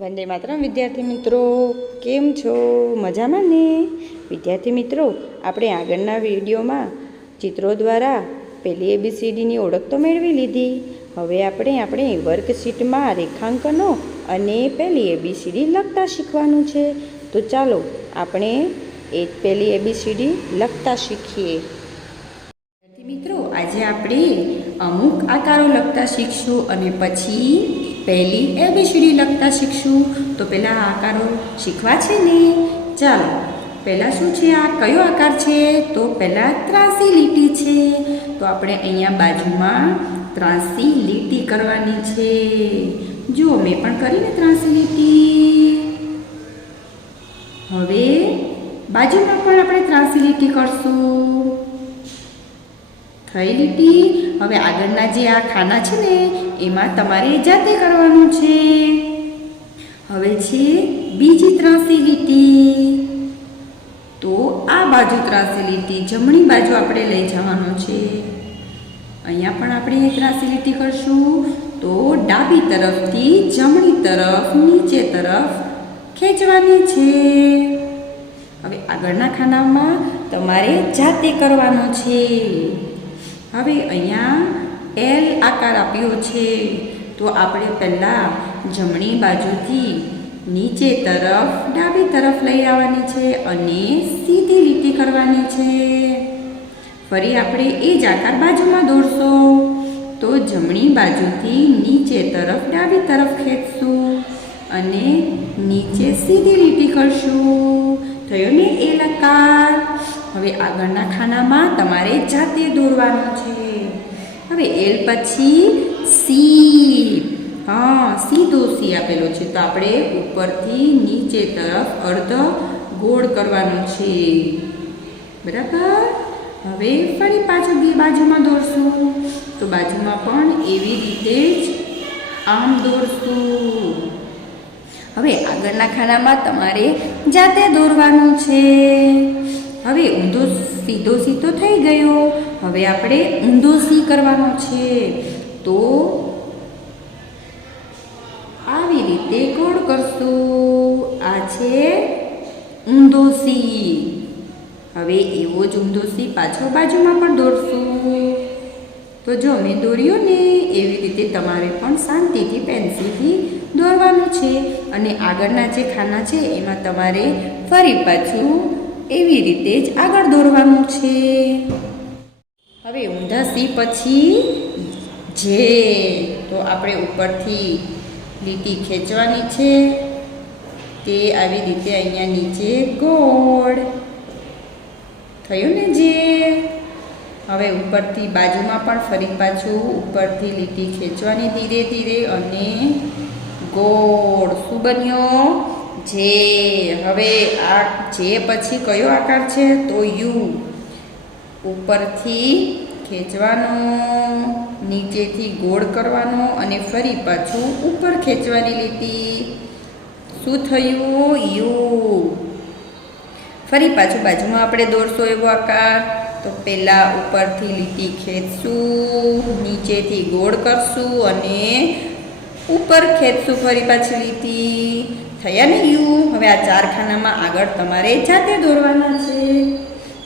વંદે માતરમ વિદ્યાર્થી મિત્રો, કેમ છો? મજામાં ને? વિદ્યાર્થી મિત્રો, આપણે આગળના વિડીયોમાં ચિત્રો દ્વારા પહેલી ABCDની ઓળખ તો મેળવી લીધી. હવે આપણે વર્કશીટમાં રેખાંકનો અને પહેલી ABCD લખતા શીખવાનું છે. તો ચાલો આપણે પહેલી ABCD લખતા શીખીએ. વિદ્યાર્થી મિત્રો, આજે આપણે અમુક આકારો લખતા શીખશું અને પછી પહેલી ABCD લખતા શીખશું. તો પહેલાં આકારો શીખવા છે ને? ચાલો, પહેલાં શું છે? આ કયો આકાર છે? તો પહેલાં ત્રાંસી લીટી છે. તો આપણે અહીંયા બાજુમાં ત્રાંસી લીટી કરવાની છે. જો મેં પણ કરીને ત્રાંસી લીટી. હવે બાજુમાં પણ આપણે ત્રાંસી લીટી કરશું. થઈ લીટી. હવે આગળના જે આ ખાના છે ને એમાં તમારે જાતે કરવાનું છે. હવે છે બીજી ત્રાંસી લીટી. તો આ બાજુ ત્રાંસી લીટી જમણી બાજુ આપણે લઈ જવાનું છે. અહીંયા પણ આપણે ત્રાંસી લીટી કરશું. તો ડાબી તરફથી જમણી તરફ નીચે તરફ ખેંચવાની છે. હવે આગળના ખાનામાં તમારે જાતે કરવાનું છે. હવે અહીંયા L આકાર આપ્યો છે. તો આપણે પહેલાં જમણી બાજુથી નીચે તરફ ડાબી તરફ લઈ આવવાની છે અને સીધી લીટી કરવાની છે. ફરી આપણે એ જ આકાર બાજુમાં દોરશો. તો જમણી બાજુથી નીચે તરફ ડાબી તરફ ખેંચશું અને નીચે સીધી લીટી કરશું. થયો ને L આકાર? હવે આગળના ખાનામાં તમારે જાતે દોરવાનું છે. હવે L પછી C. સીધો C આપેલો છે. તો આપણે ઉપરથી નીચે તરફ અર્ધ ગોળ કરવાનું છે. બરાબર? હવે ફરી પાછું બે બાજુમાં દોરશું. તો બાજુમાં પણ એવી રીતે જ આમ દોરશું. હવે આગળના ખાનામાં તમારે જાતે દોરવાનું છે. હવે ઊંધો સીધો સીધો થઈ ગયો. હવે આપણે ઊંધો સી કરવાનો છે. તો આવી રીતે ગોળ કરશું. આ છે ઊંધો સી. હવે એવો જ ઊંધો સી પાછો બાજુમાં પણ દોરશું. તો જો મેં દોર્યો ને એવી રીતે તમારે પણ શાંતિથી પેન્સિલથી દોરવાનું છે. અને આગળના જે ખાના છે એમાં તમારે ફરી પાછું એવી રીતે જ આગળ દોરવાનું છે. હવે ઊંધા સી પછી જે. તો આપણે ઉપરથી લીટી ખેંચવાની છે. તે આવી રીતે અહીંયા નીચે ગોળ. થયું ને જે? હવે ઉપરથી બાજુમાં પણ ફરી પાછું ઉપરથી લીટી ખેંચવાની ધીરે ધીરે અને ગોળ. શું બન્યો? જે. હવે આ જે પછી કયો આકાર છે? તો યુ. ઉપરથી ખેંચવાનો, નીચેથી ગોળ કરવાનો અને ફરી પાછું ઉપર ખેંચવાની લીટી. શું થયું? યુ. ફરી પાછું બાજુમાં આપણે દોરશો એવો આકાર. તો પહેલાં ઉપરથી લીટી ખેંચશું, નીચેથી ગોળ કરશું અને ઉપર ખેંચશું ફરી પાછી લીટી. થયા ને યુ? હવે આ ચાર ખાનામાં આગળ તમારે જાતે દોરવાના છે.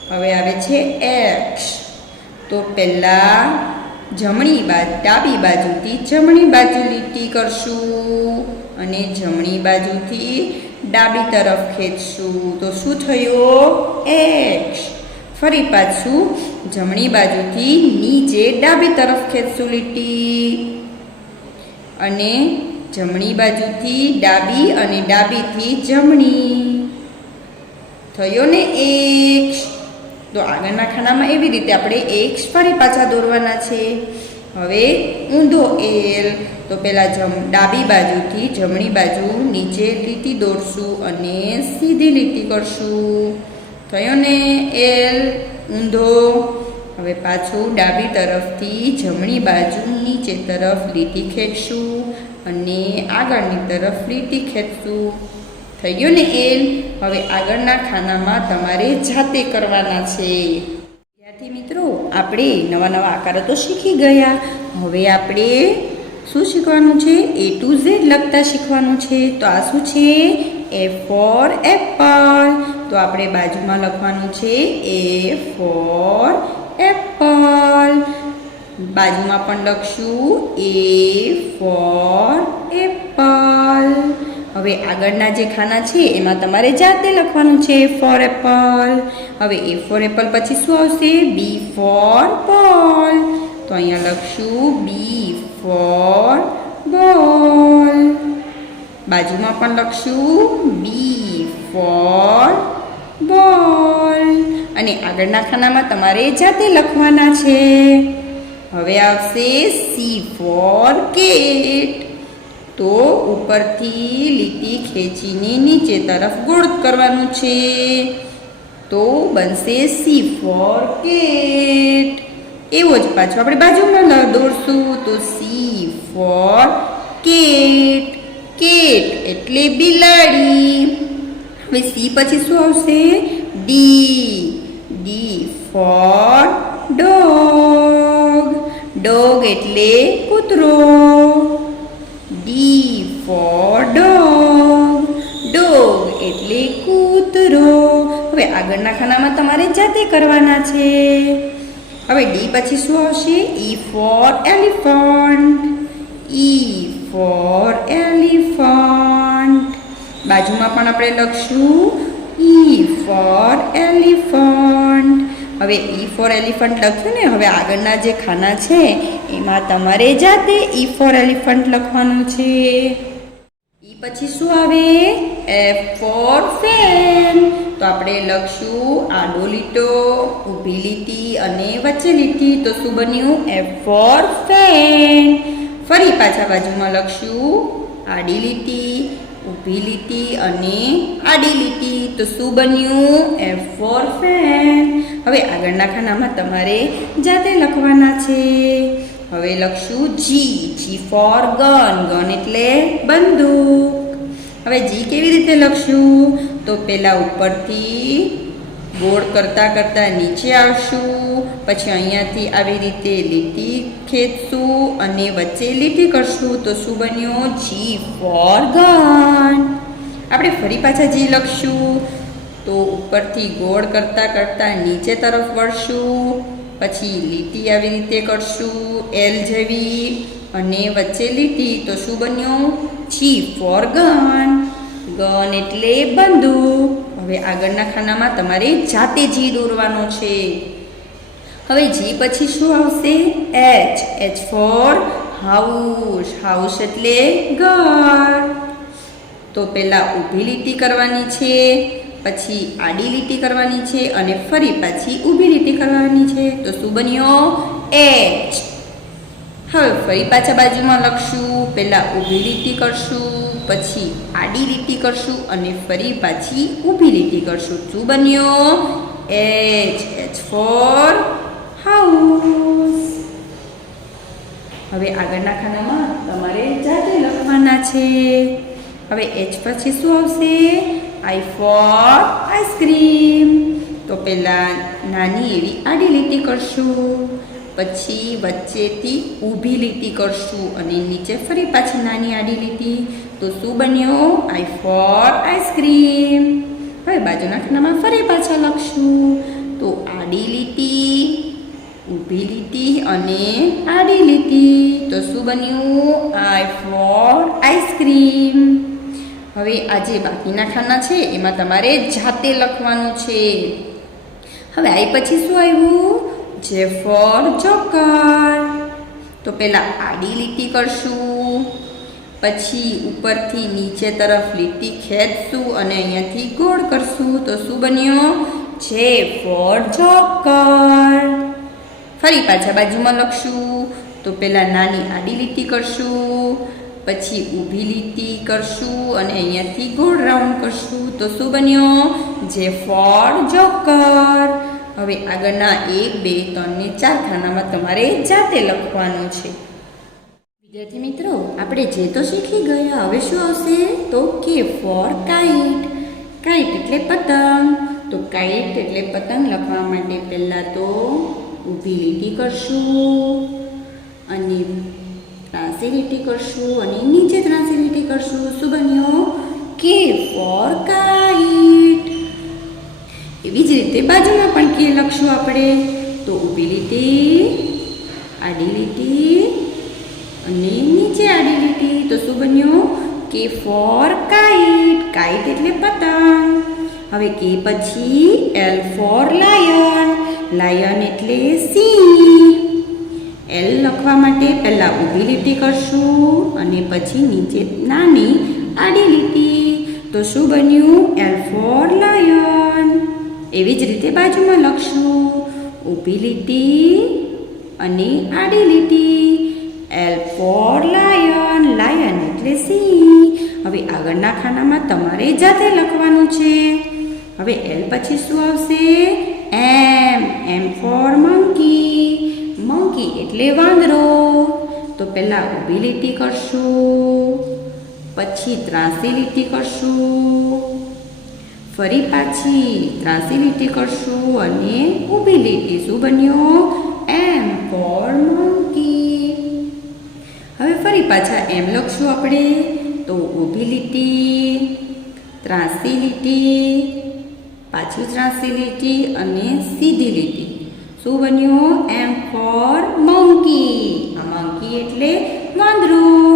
હવે આવે છે એક્સ. તો પહેલાં ડાબી બાજુથી જમણી બાજુ લીટી કરશું અને જમણી બાજુથી ડાબી તરફ ખેંચશું. તો શું થયું? એક્સ. ફરી પાછું જમણી બાજુથી નીચે ડાબી તરફ ખેંચશું લીટી અને જમણી બાજુથી ડાબી અને ડાબીથી જમણી. થયો ને એક્સ? તો આગળના ખાનામાં એવી રીતે આપણે એક્સ ફરી પાછા દોરવાના છે. હવે ઊંધો એલ. તો પહેલાં ડાબી બાજુથી જમણી બાજુ નીચે લીટી દોરશું અને સીધી લીટી કરશું. થયો ને એલ? ઊંધો. હવે પાછું ડાબી તરફથી જમણી બાજુ નીચે તરફ લીટી ખેંચશું અને આગળની તરફ લીટી ખેંચશું. થઈ ગયો ને એલ? હવે આગળના ખાનામાં તમારે જાતે કરવાના છે. વિદ્યાર્થી મિત્રો, આપણે નવા નવા આકારો તો શીખી ગયા. હવે આપણે શું શીખવાનું છે? A to Z લખતા શીખવાનું છે. તો આ શું છે? A for apple. તો આપણે બાજુમાં લખવાનું છે A for apple. બાજુમાં પણ લખશું A for apple. હવે આગળના જે ખાના છે એમાં તમારે જાતે લખવાનું છે for apple. હવે A for apple પછી શું આવશે? B for ball. તો અહીંયા લખશું B for ball. બાજુમાં પણ લખશું B for ball. અને આગળના ખાનામાં તમારે જાતે લખવાના છે. હવે આવશે C for cat. તો ઉપરથી લીટી ખેંચીને નીચે તરફ ગોળ કરવાનું છે. તો બનશે C for cat. એવો જ પાછો આપણે બાજુમાં દોરશું. તો C for cat. cat એટલે બિલાડી. હવે C પછી શું આવશે? D. D for dog. dog એટલે કૂતરો. D for dog. dog એટલે કૂતરો. હવે આગળના ખાનામાં તમારે જાતે કરવાના છે. હવે D પછી શું આવશે? E for elephant. E for elephant. બાજુમાં પણ આપણે લખશું E for elephant. હવે E for elephant લખ્યું ને. હવે આગળના જે ખાના છે એમાં તમારે જાતે E for elephant લખવાનું છે. E પછી શું આવે? F for fan. તો આપણે લખશું આડો લીટો, ઊભી લીટી અને વચ્ચે લીટી. તો શું બન્યું? F for fan. ફરી પાછા બાજુમાં લખશું આડી લીટી, ઊભી લીટી અને આડી લીટી. તો શું બન્યું? F for fan. હવે આગળના ખાનામાં તમારે જાતે લખવાના છે. હવે લખશું G. G for gun. gun એટલે બંદૂક. હવે G કેવી રીતે લખશું? તો પહેલા ઉપરથી ગોળ કરતા કરતા નીચે આવશું. પછી અહીંયાથી આવી રીતે લીટી ખેંચશું અને વચ્ચે લીટી કરશું. તો શું બન્યું? G for gun. આપણે ફરી પાછા G લખશું. તો ઉપરથી ગોળ કરતા કરતા નીચે તરફ વળશું. પછી લીટી આવી રીતે કરશું L જેવી અને વચ્ચે લીટી. તો શું બન્યું? G for gun. gun એટલે બંદૂક. હવે આગળના ખાનામાં તમારે જાતે G દોરવાનો છે. હવે G પછી શું આવશે? H. H for house. house એટલે ઘર. તો પહેલા ઊભી લીટી કરવાની છે, પછી આડી લીટી કરવાની છે અને ફરી પાછી ઊભી લીટી કરવાની છે. તો શું બન્યો? H. હવે ફરી પાછા બાજુમાં લખશું. પહેલા ઊભી લીટી કરશું, પછી આડી લીટી કરશું અને ફરી પાછી ઊભી લીટી કરશું. શું બન્યો? H. H for house. હવે આગળના ખાનામાં તમારે જાતે લખવાના છે. હવે H પછી શું આવશે? I for ice cream. તો પહેલા નાની એવી આડી લીટી કરશું, પછી વચ્ચેથી ઊભી લીટી કરશું અને નીચે ફરી પાછી નાની આડી લીટી. તો શું બન્યો? I for ice cream. હવે બાજુના ખાનામાં ફરી પાછા લખશું. તો આડી લીટી, ઊભી લીટી અને આડી લીટી. તો શું બન્યું? I for ice cream. હવે આ જે બાકીના ખાના છે એમાં તમારે જાતે લખવાનું છે. હવે આ પછી શું આવ્યું? J for joker. તો પહેલા આડી લીટી કરશું, પછી ઉપરથી નીચે તરફ લીટી ખેંચશું અને અહીંયાથી ગોળ કરશું. તો શું બન્યો? J for joker. ફરી પાછા બાજુમાં લખશું. તો પહેલા નાની આડી લીટી કરશું, પછી ઊભી લીટી કરશું અને અહીંયાથી ગોળ રાઉન્ડ કરશું. તો શું બન્યો? J for joker. હવે આગળના 1, 2, 3 ને 4 ખાનામાં તમારે જાતે લખવાનું છે. વિદ્યાર્થી મિત્રો, આપણે જે તો શીખી ગયા, હવે શું આવશે? તો K for kite. kite એટલે પતંગ. તો kite એટલે પતંગ લખવા માટે પહેલાં તો ઊભી લીટી કરશું અને ત્રાંસી લીટી કરશું અને નીચે ત્રાંસી લીટી કરશું. શું બન્યો? કે ફોર કાઇટ. એવી જ રીતે બાજુમાં પણ કે લખશું આપણે. તો ઊભી લીટી, આડી લીટી અને નીચે આડી લીટી. તો શું બન્યું? કે ફોર કાઇટ. કાઇટ એટલે પતંગ. હવે કે પછી એલ ફોર લાયન. લાયન એટલે સિંહ. એલ લખવા માટે પહેલા ઊભી લીટી કરશું અને પછી નીચે નાની આડી લીટી. તો શું બન્યું? L for lion. એવી જ રીતે બાજુમાં લખશું. ઊભી લીટી અને આડી લીટી. L for lion. લાયન એટલે સિંહ. હવે આગળના ખાનામાં તમારે જાતે લખવાનું છે. હવે એલ પછી શું આવશે? એમ. એમ ફોર મંકી. મંકી એટલે વાંદરો. તો પહેલા ઊભી લીટી કરશું, પછી ત્રાંસી લીટી કરશું, ફરી પાછી ત્રાંસી લીટી કરશું અને ઊભી લીટી. શું બન્યો? એમ ફોર મંકી. હવે ફરી પાછા એમ લખશું આપણે. તો ઊભી લીટી, ત્રાંસી લીટી, પાછી ત્રાંસી લીટી અને સીધી લીટી. શું બન્યું? એમ ફોર મંકી. આ મંકી એટલે વાંદરું.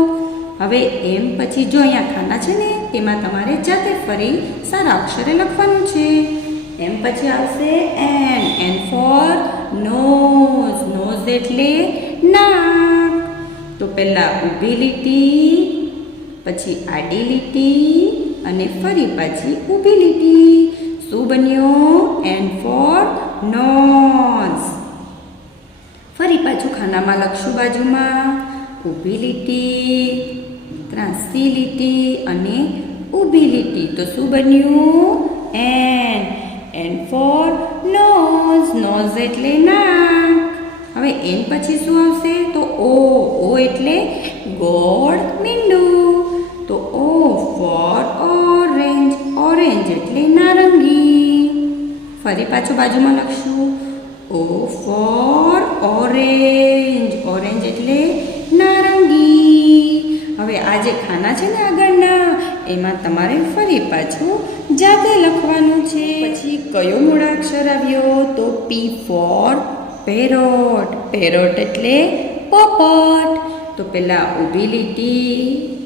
હવે એમ પછી જો અહીંયા ખાના છે ને તેમાં તમારે જાતે ફરી સારા અક્ષરે લખવાનું છે. એમ પછી આવશે N. N for nose. Nose એટલે નાક. તો પહેલા ઊભી લીટી, પછી આડી લીટી અને ફરી પાછી ઊભી લીટી. શું બન્યું? N for nose. ફરી પાછું ખાનામાં લખશું બાજુમાં. ઊભી લીટી, ત્રાંસી લીટી અને ઊભી લીટી. તો શું બન્યું? N. N for nose. Nose એટલે નાક. હવે એન પછી શું આવશે? તો ઓ. ઓ એટલે ગોળ, મીંડું. તો ઓ ફોર ઓરેન્જ. ઓરેન્જ એટલે નારંગી. ફરી પાછું બાજુમાં લખશું. ઓ ફોર ઓરેન્જ. ઓરેન્જ એટલે નારંગી. હવે આ જે ખાના છે ને આગળના, એમાં તમારે ફરી પાછું જાતે લખવાનું છે. પછી કયો મૂળાક્ષર આવ્યો? તો પી ફોર પેરોટ. પેરોટ એટલે પોપટ. તો પહેલા ઊભી લીટી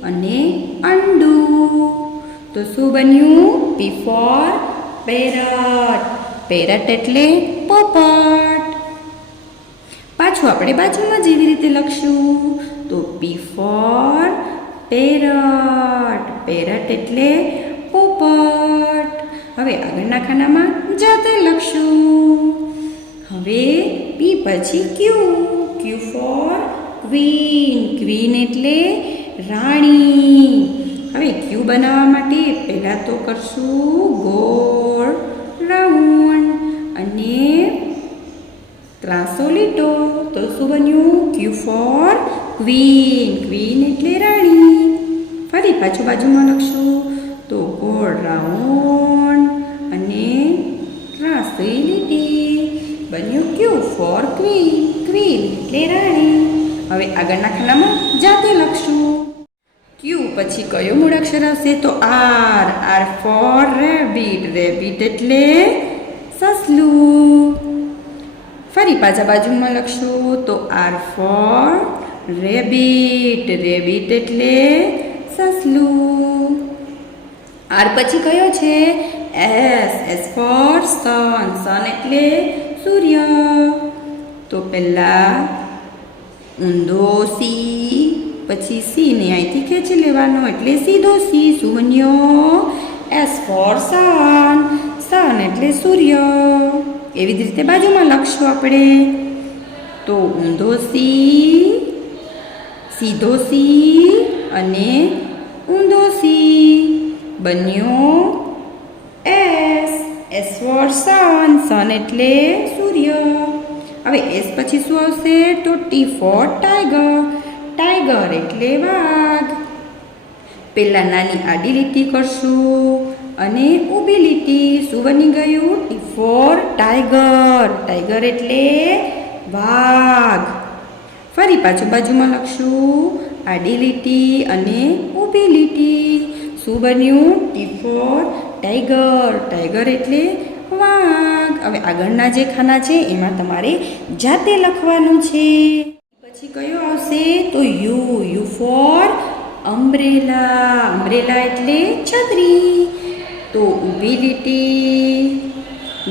અને અંડું. તો શું બન્યું? P four parrot. પેરટ એટલે પોપટ. પાછું આપણે બાજુમાં જેવી રીતે લખશું. તો પી ફોર પેરટ. પેરટ એટલે પોપટ. હવે આગળના ખાનામાં જાતે લખશું. હવે પી પછી ક્યુ. ક્યુ ફોર ક્વીન. ક્વીન એટલે રાણી. હવે ક્યુ બનાવવા માટે પહેલાં તો કરશું ગોળ, રાઉન્ડ અને ત્રાંસો લીટો. તો શું બન્યું? ક્યુ ફોર ક્વીન. ક્વીન એટલે રાણી. ફરી પાછું બાજુમાં લખશું. તો ગોળ, રાઉન્ડ અને ત્રાંસો લીટી. બન્યું ક્યુ ફોર ક્વીન. ક્વીન એટલે રાણી. હવે આગળના ખાનામાં જાતે લખશું. ક્યુ પછી કયો મૂળાક્ષર આવશે? તો R. R for rabbit. Rabbit એટલે સસલું. ફરી પાછા બાજુમાં લખશું. તો આર ફોર રેબિટ. રેબિટ એટલે સસલું. આર પછી કયો છે? એસ. એસ ફોર સન. સન એટલે સૂર્ય. તો પહેલા ઊંધો સી, પછી સી ને અહીંથી ખેંચી લેવાનો એટલે સીધો સી. શું બન્યો? એસ ફોર સન. સન એટલે સૂર્ય. એવી જ રીતે બાજુમાં લખશું આપણે. તો ઊંધો સી, સીધો સી અને ઊંધો સી. બન્યો એસ. એસ ફોર સન. સન એટલે સૂર્ય. હવે એસ પછી શું આવશે? તો ટી ફોર ટાઈગર. ટાઈગર એટલે વાઘ. પહેલા નાની આડી લીટી કરશું અને ઊભી લીટી. શું બની ગયું? T four tiger. ટાઈગર એટલે વાઘ. ફરી પાછું બાજુમાં લખશું આડી લીટી અને ઊભી લીટી. શું બન્યું? T four tiger. ટાઈગર એટલે વાઘ. હવે આગળના જે ખાના છે એમાં તમારે જાતે લખવાનું છે. પછી કયો આવશે? તો યુ ફોર અમ્બ્રેલા. અમ્બ્રેલા એટલે છત્રી. તો ઊભી લીટી,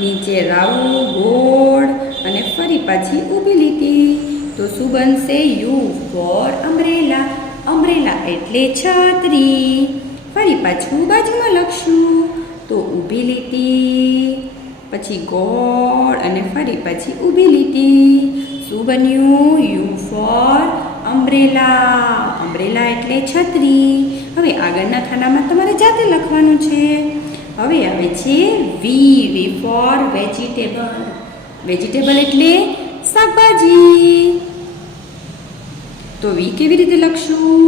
નીચે રાઉ ગોળ અને ફરી પાછી ઊભી લીટી. તો શું બનશે? You for umbrella. અમ્બ્રેલા એટલે છત્રી. ફરી પાછું બાજુમાં લખશું. તો ઊભી લીટી, પછી ગોળ અને ફરી પાછી ઊભી લીટી. શું બન્યું? You for umbrella. અમ્બ્રેલા એટલે છત્રી. હવે આગળના ખાનામાં તમારે જાતે લખવાનું છે. હવે આવે છે વી ફોર વેજીટેબલ. વેજીટેબલ એટલે શાકભાજી. તો વી કેવી રીતે લખશું?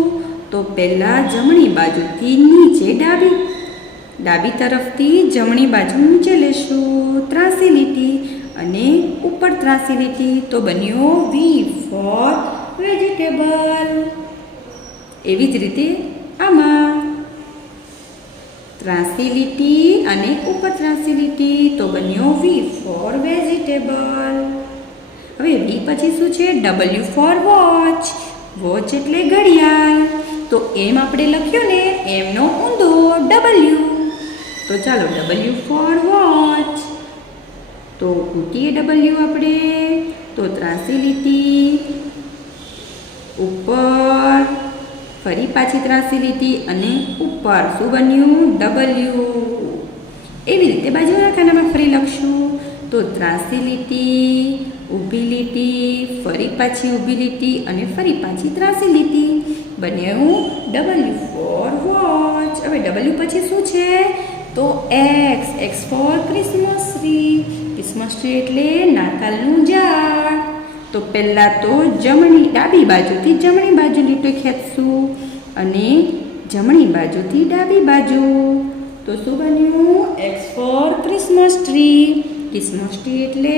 તો પહેલાં જમણી બાજુથી નીચે ડાબી તરફથી જમણી બાજુ નીચે લેશું ત્રાસી લીટી અને ઉપર ત્રાસી લીટી. તો બન્યો વી ફોર વેજીટેબલ. એવી જ રીતે આમાં ત્રાસી લીટી અને ઉપર ત્રાસી લીટી. તો બન્યો વી ફોર વેજીટેબલ. હવે વી પછી શું છે? W for watch. વોચ એટલે ઘડિયાળ. તો એમ આપણે લખ્યું ને એમનો ઊંધો ડબલ્યુ. તો ચાલો ડબલ્યુ ફોર વોચ. તો ઉટીએ ડબલ્યુ આપણે. તો ત્રાસી લીટી ઉપર, ફરી પાછી ત્રાસી લીટી અને ઉપર. શું બન્યું? ડબલ્યુ. એવી રીતે બાજુના ખાનામાં ફરી લખશું. તો ત્રાસી લીટી, ઊભી લીટી, ફરી પાછી ઊભી લીટી અને ફરી પાછી ત્રાસી લીટી. બન્યું ડબલ્યુ ફોર વોચ. હવે ડબલ્યુ પછી શું છે? તો X for Christmas tree. Christmas tree એટલે નાતાલનું ઝાડ. તો પહેલાં તો ડાબી બાજુથી જમણી બાજુ લીટી ખેંચશું અને જમણી બાજુથી ડાબી બાજુ. તો શું બન્યું? X for Christmas tree. Christmas tree એટલે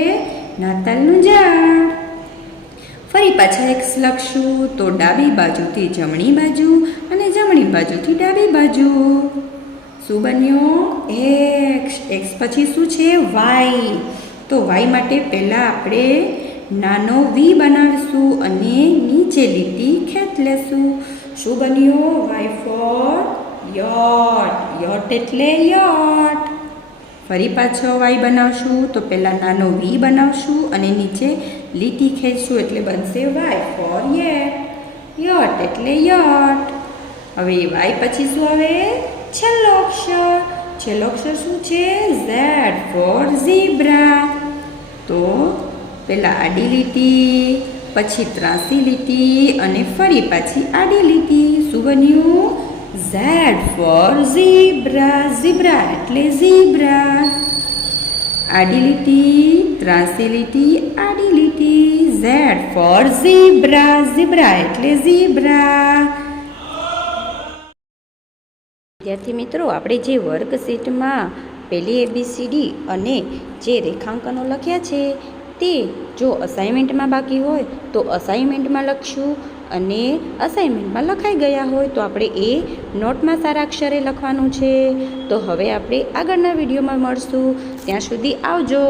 નાતાલનું ઝાડ. ફરી પાછા એક્સ લખશું. તો ડાબી બાજુથી જમણી બાજુ અને જમણી બાજુથી ડાબી બાજુ. શું બન્યું? એક્સ પછી શું છે? વાય. તો વાય માટે પહેલાં આપણે નાનો વી બનાવીશું અને નીચે લીટી ખેંચ લેશું. શું બન્યું? Y for yacht. યોટ એટલે યોટ. ફરી પાછો વાય બનાવશું. તો પહેલાં નાનો વી બનાવશું અને નીચે લીટી ખેંચશું એટલે બનશે વાય ફોર યોટ એટલે યોટ. હવે વાય પછી શું આવે? છેલ્લો અક્ષર. છેલ્લો અક્ષર શું છે? Z for zebra. તો પહેલાં આડી લીટી, પછી ત્રાસી લીટી અને ફરી પાછી આડી લીટી. શું બન્યું? Z for zebra. ઝીબ્રા એટલે ઝીબ્રા. આડી લીટી, ત્રાસી લીટી, આડી લીટી. Z for zebra. ઝીબ્રા એટલે ઝીબ્રા. વિદ્યાર્થી મિત્રો, આપણે જે વર્કશીટમાં પહેલી ABCD અને જે રેખાંકનો લખ્યા છે તે જો અસાઇનમેન્ટમાં બાકી હોય તો અસાઇનમેન્ટમાં લખશું અને અસાઇનમેન્ટમાં લખાઈ ગયા હોય તો આપણે એ નોટમાં સારા અક્ષરે લખવાનું છે. તો હવે આપણે આગળના વિડીયોમાં મળશું. ત્યાં સુધી આવજો.